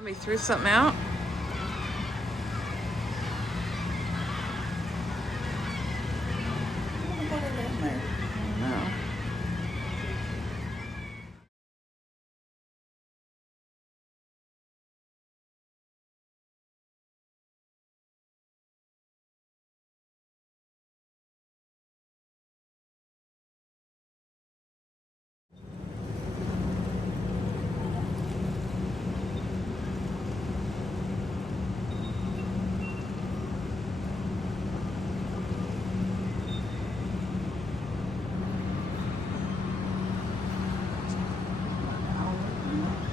Somebody threw something out. What is in there? I don't know.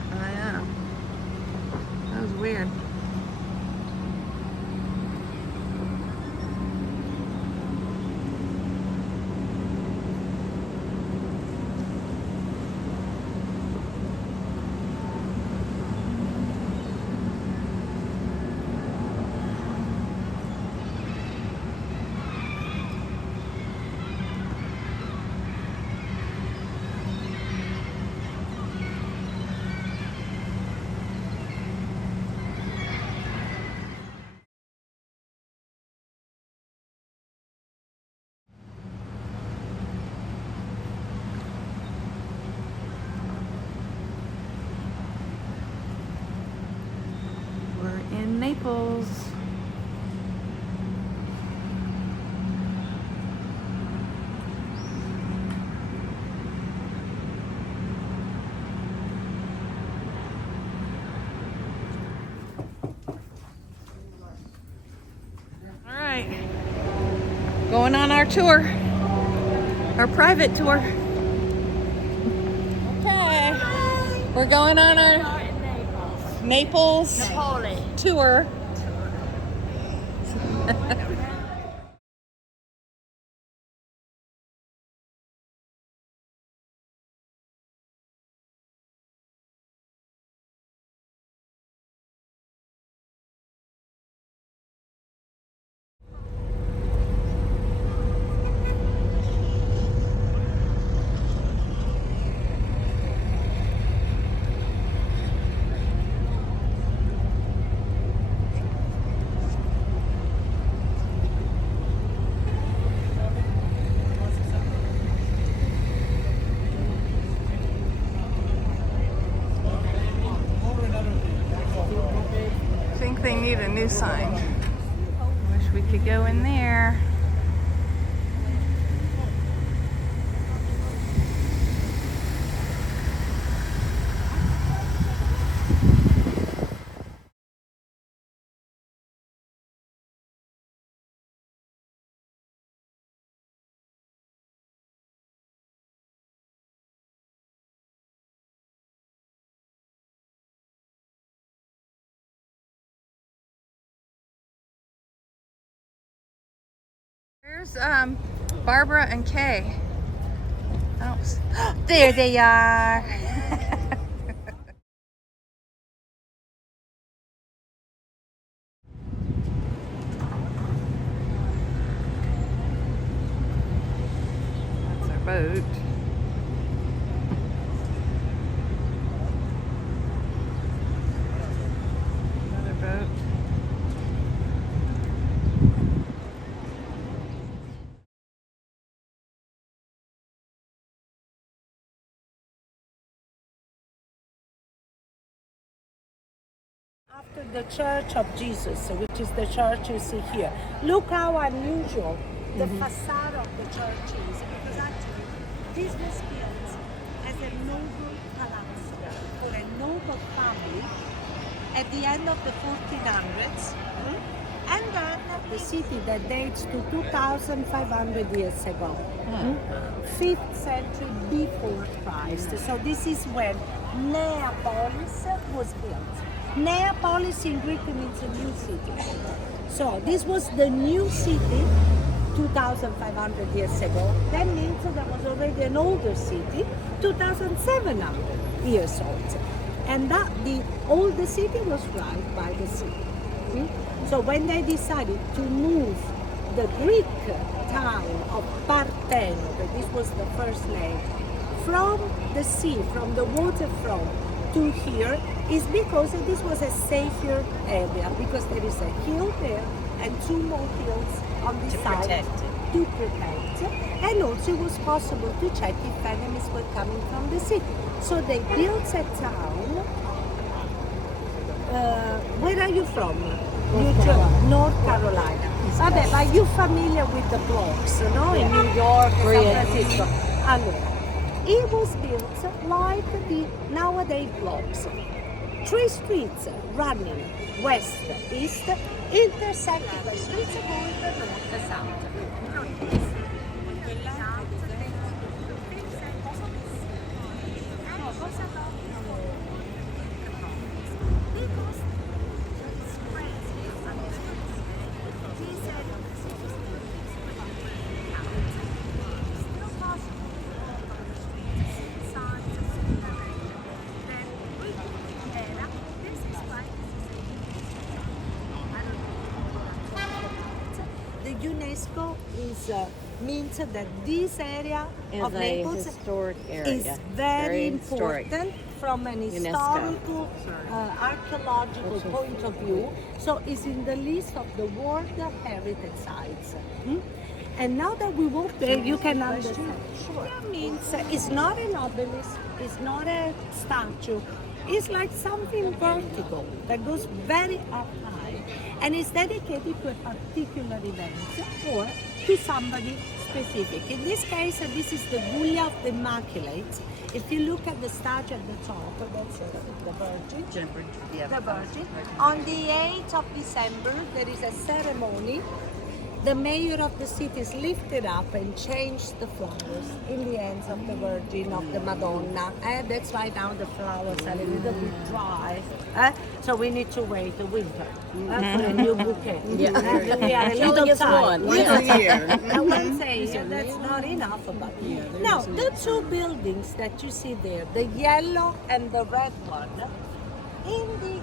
I know. That was weird. We're in Naples. All right, going on our tour, our private tour. Okay, we're going on our Naples tour. I think they need a new sign. Wish we could go in there. Here's Barbara and Kay. Oh, there they are. That's our boat. Another boat. After the Church of Jesus, which is the church you see here. Look how unusual the facade of the church is, because actually this was built as a noble palazzo for a noble family at the end of the 1400s. And then the city that dates to 2,500 years ago, 5th century before Christ. So this is when Neapolis was built. Neapolis in Greek means a new city. So this was the new city 2,500 years ago. That means there was already an older city, 2,700 years old. And that the older city was right by the sea. So when they decided to move the Greek town of Parthenope, this was the first name, from the sea, from the waterfront, to here is because this was a safer area, because there is a hill there and two more hills on the side protect it. to protect. And also it was possible to check if enemies were coming from the sea. So they built a town. Where are you from? North Carolina. Vabbè, but you're familiar with the blocks, no? In New York, San Francisco. Allora, it was built like the nowadays blocks. 3 streets running west, east, intersecting the streets going north, south. The UNESCO is means that this area Is of a Naples historic area. is very historic. important from an historical, archaeological point of view. So it's in the list of the World Heritage Sites. And now that we walk there, you can understand. That means it's not an obelisk, it's not a statue. It's like something vertical that goes very up high, and it's dedicated to a particular event or to somebody specific. In this case, this is the Guglia of the Immaculate. If you look at the statue at the top, that's the Virgin. The Virgin. On the 8th of December, there is a ceremony. The mayor of the city is lifted up and changed the flowers in the hands of the Virgin of the Madonna. That's why now the flowers are a little bit dry. So we need to wait a winter for a new bouquet. Yeah. We are a She only little gets tired. one. Once a year. Once a year, that's not enough. But now, the two buildings that you see there, the yellow and the red one, in the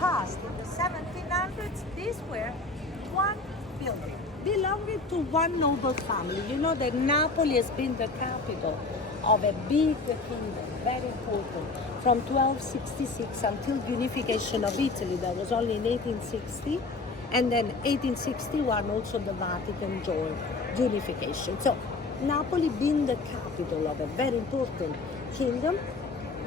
past, in the 1700s, these were one building belonging to one noble family. You know that Naples has been the capital of a big kingdom, very important, from 1266 until unification of Italy. That was only in 1860, and then 1861 also the Vatican joined unification. So Napoli being the capital of a very important kingdom,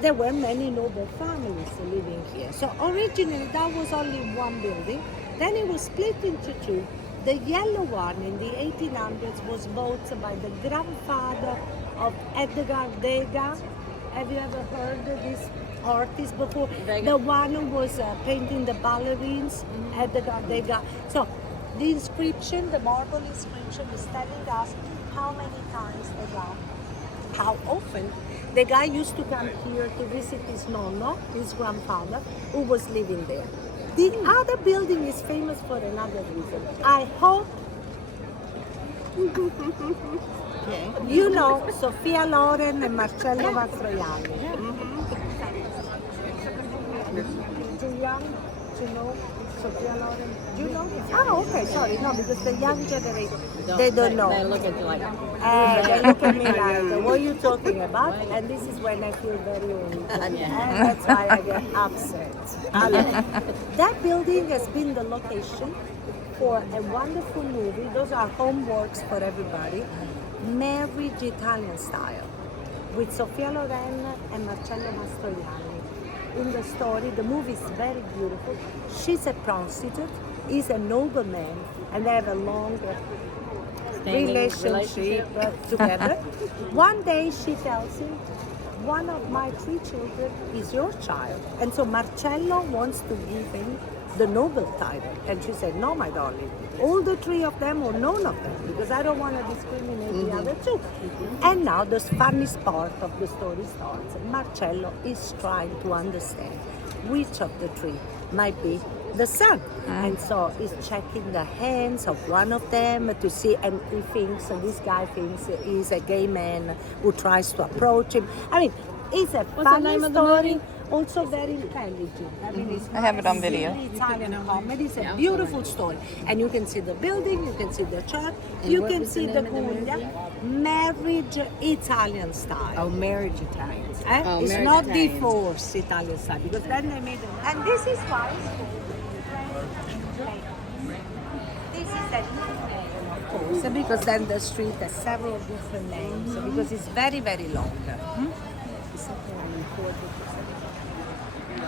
there were many noble families living here. So originally that was only one building, then it was split into two. The yellow one in the 1800s was bought by the grandfather of Edgar Degas. Have you ever heard of this artist before? The one who was painting the ballerines, Edgar Degas. So the inscription, the marble inscription is telling us how many times the guy, how often the guy used to come here to visit his nonno, his grandfather, who was living there. The other building is famous for another reason. I hope you know Sofia Loren and Marcello Mastroianni. Too young to know Sofia Loren? Do you know? Oh, okay, sorry. No, because the young generation, they don't know. They look at you like, They look at me like, what are you talking about? And this is when I feel very old. And that's why I get upset. That building has been the location for a wonderful movie. Those are homeworks for everybody. Marriage Italian Style with Sofia Loren and Marcello Mastroianni. In the story, the movie is very beautiful. She's a prostitute, he's a nobleman, and they have a long relationship together. One day she tells him, one of my 3 children is your child. And so Marcello wants to give him the noble title. And she said, no, my darling, all the 3 of them or none of them, because I don't want to discriminate the other 2. And now the funniest part of the story starts. Marcello is trying to understand which of the 3 might be the son. And so he's checking the hands of one of them to see, and he thinks, this guy thinks he's a gay man who tries to approach him. I mean, it's a funny story, Also very intelligent. I mean, it's I have it on not video. silly Italian comedy. It's a beautiful story. And you can see the building, you can see the church, you what can was the see the name of the Puglia. movie? Marriage Italian style. Oh, marriage Italian. Oh, It's marriage not Italian. divorce Italian style because then they made it. And this is why it's called this is a nickname, of course, because then the street has several different names because it's very, very long.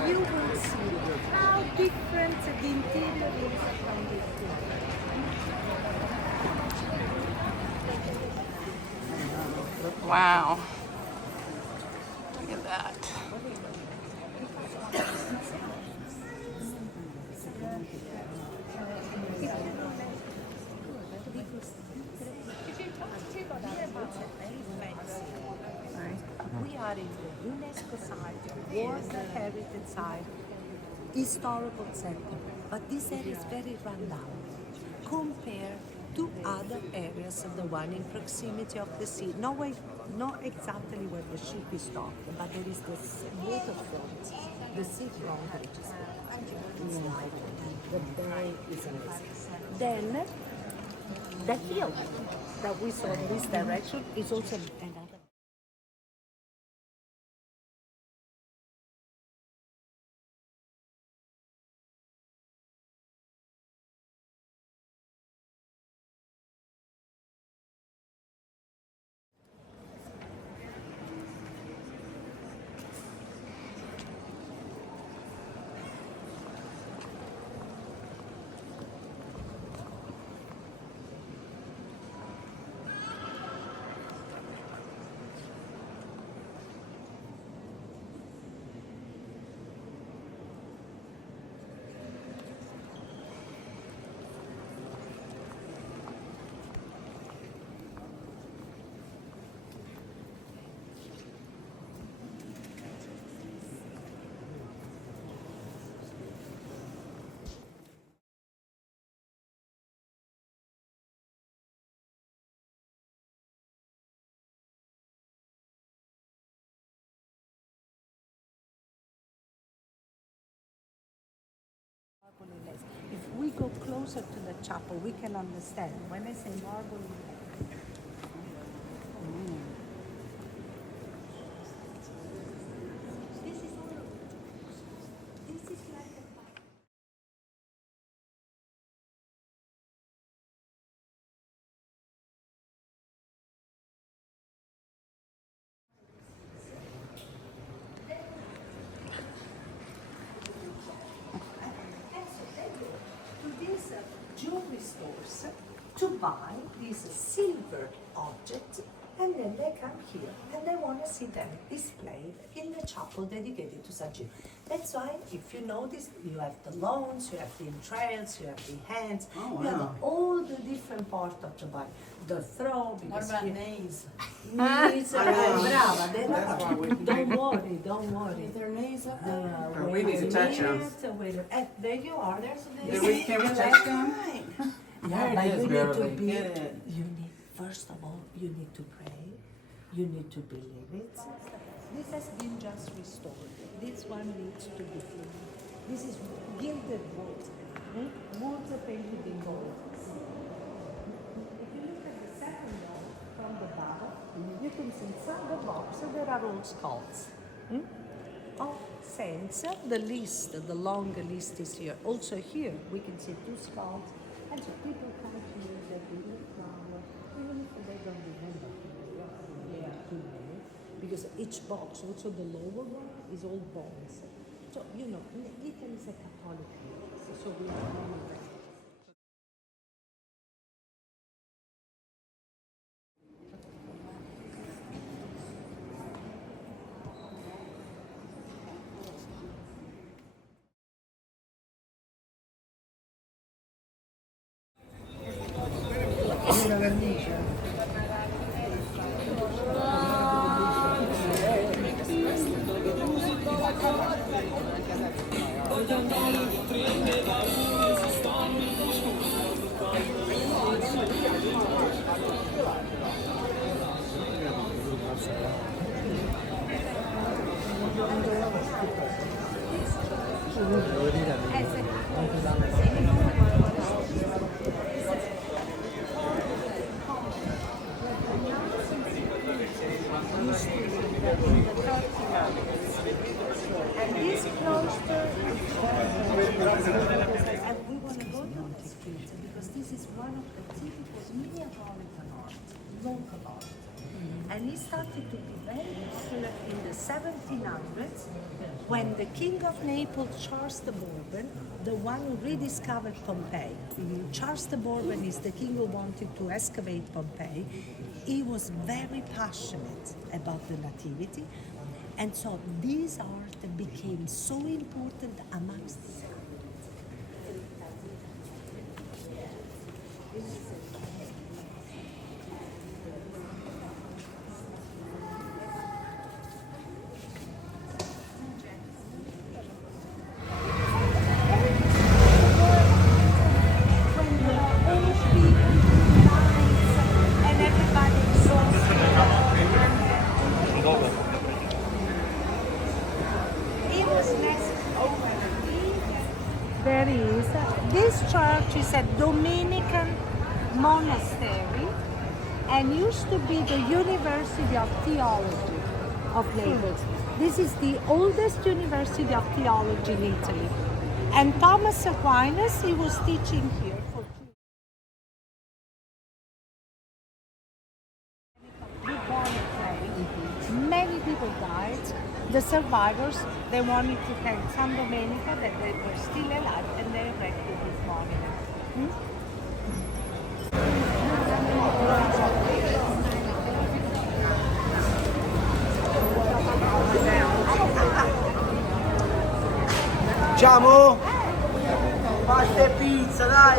You will see how different the interior is from the exterior. Wow. Look at that. We are in the UNESCO site, World Heritage Site, historical center, but this area is very run down compared to other areas of the one in proximity of the sea. Not exactly where the ship is docked, but there is this waterfront, the seafront, which is it's like the bay is amazing. Then the hill that we saw in this direction is also another. If we go closer to the chapel, we can understand. When I say marble, this is all. This is like a to these jewelry stores to buy these silver objects, and then they come here and they want to see them displayed in the chapel dedicated to Saint Jude. That's why, if you notice, you have the lawns, you have the entrails, you have the hands, you have all the different parts of the body. The throat, because What about you- knees? Knees, brava, That's why we- don't worry. Their knees up there? We need to touch them. There you are, there's a Can we touch them? Yeah, There but it is, you need to Beverly. be. Get it. You need, first of all, you need to pray. You need to believe it. This has been just restored. This one needs to be cleaned. This is gilded wood. Wood painted in gold. If you look at the second one from the bottom, you can see inside the box there are old skulls. Of saints, the list, the long list is here. Also here, we can see 2 skulls. And so people come here, they bring a flower, even if they don't remember they are too many. Because each box, also the lower one, is all bones. So, you know, Italy is a Catholic place, so we have many religions. in the 1300s. And this cloister is very interesting. And we want to go to the street because this is one of the typical Neapolitan art, local art. And it started to be very popular in the 1700s when the King of Naples, Charles the Bourbon, the one who rediscovered Pompeii. Charles the Bourbon is the king who wanted to excavate Pompeii. He was very passionate about the nativity, and so this art became so important amongst the There is. This church is a Dominican monastery and used to be the University of Theology of Naples. This is the oldest University of Theology in Italy. And Thomas Aquinas, he was teaching here for 2 years. Many people died. The survivors, they wanted to thank San Domenica that they were still alive and they erected this monument. Facciamo? Pasta e pizza, dai!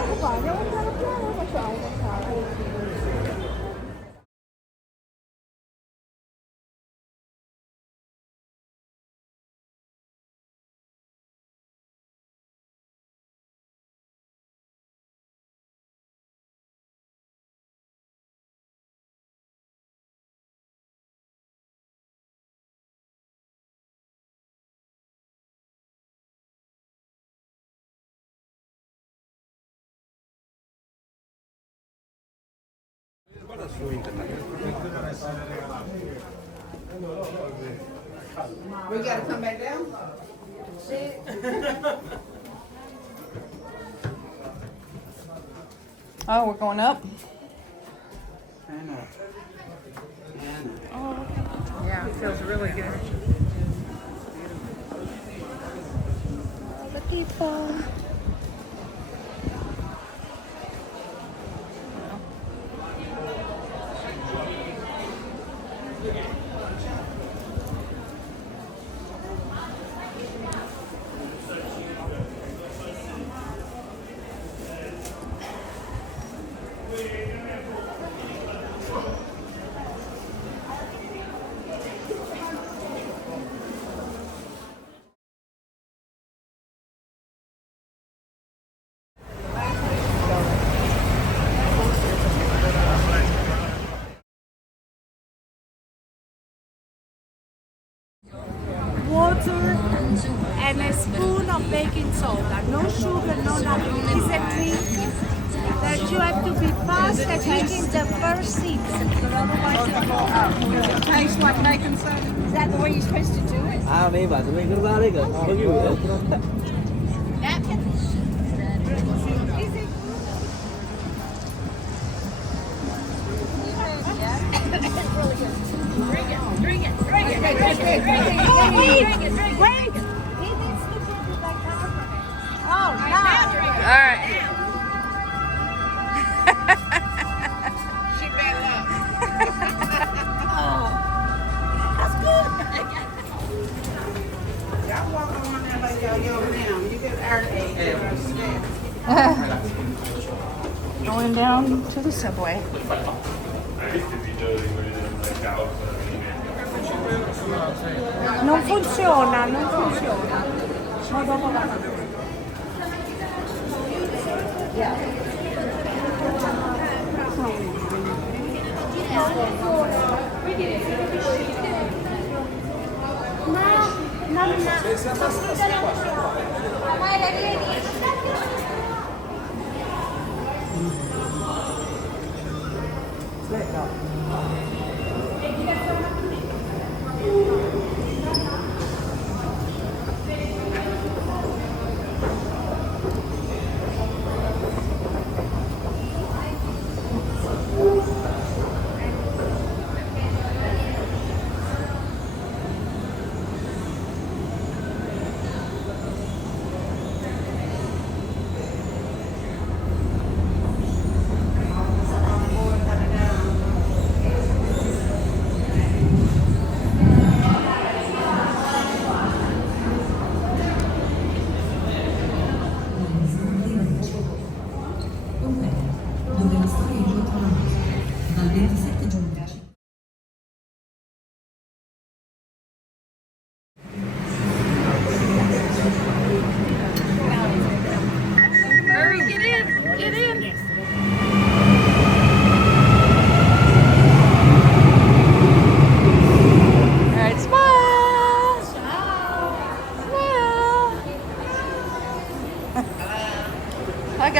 We gotta come back down? Oh, we're going up? And Oh, yeah, it feels really good. The people. Water and a spoon of baking soda. No sugar, no nothing. It's a drink that you have to be fast at taking the first sip. Because otherwise it will Does it taste like bacon soda? Is that the way you're supposed to do it? mấy bà sẽ make nó đấy cơ. Is it? Wait! He needs to put it like that. Oh, now. All right. She better up. That's good. Y'all walk around there like y'all young now. You get irritated. Going down to the subway. Non funziona, non funziona. Ma dopo la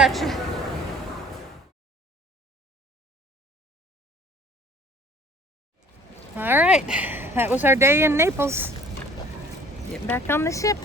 got you. All right, that was our day in Naples. Getting back on the ship.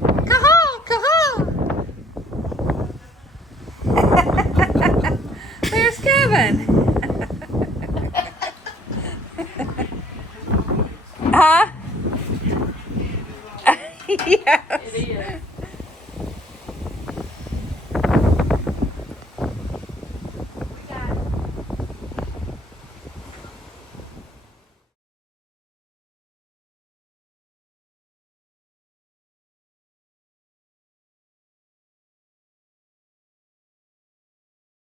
Cahow, cahow. There's Kevin. Huh? Yes.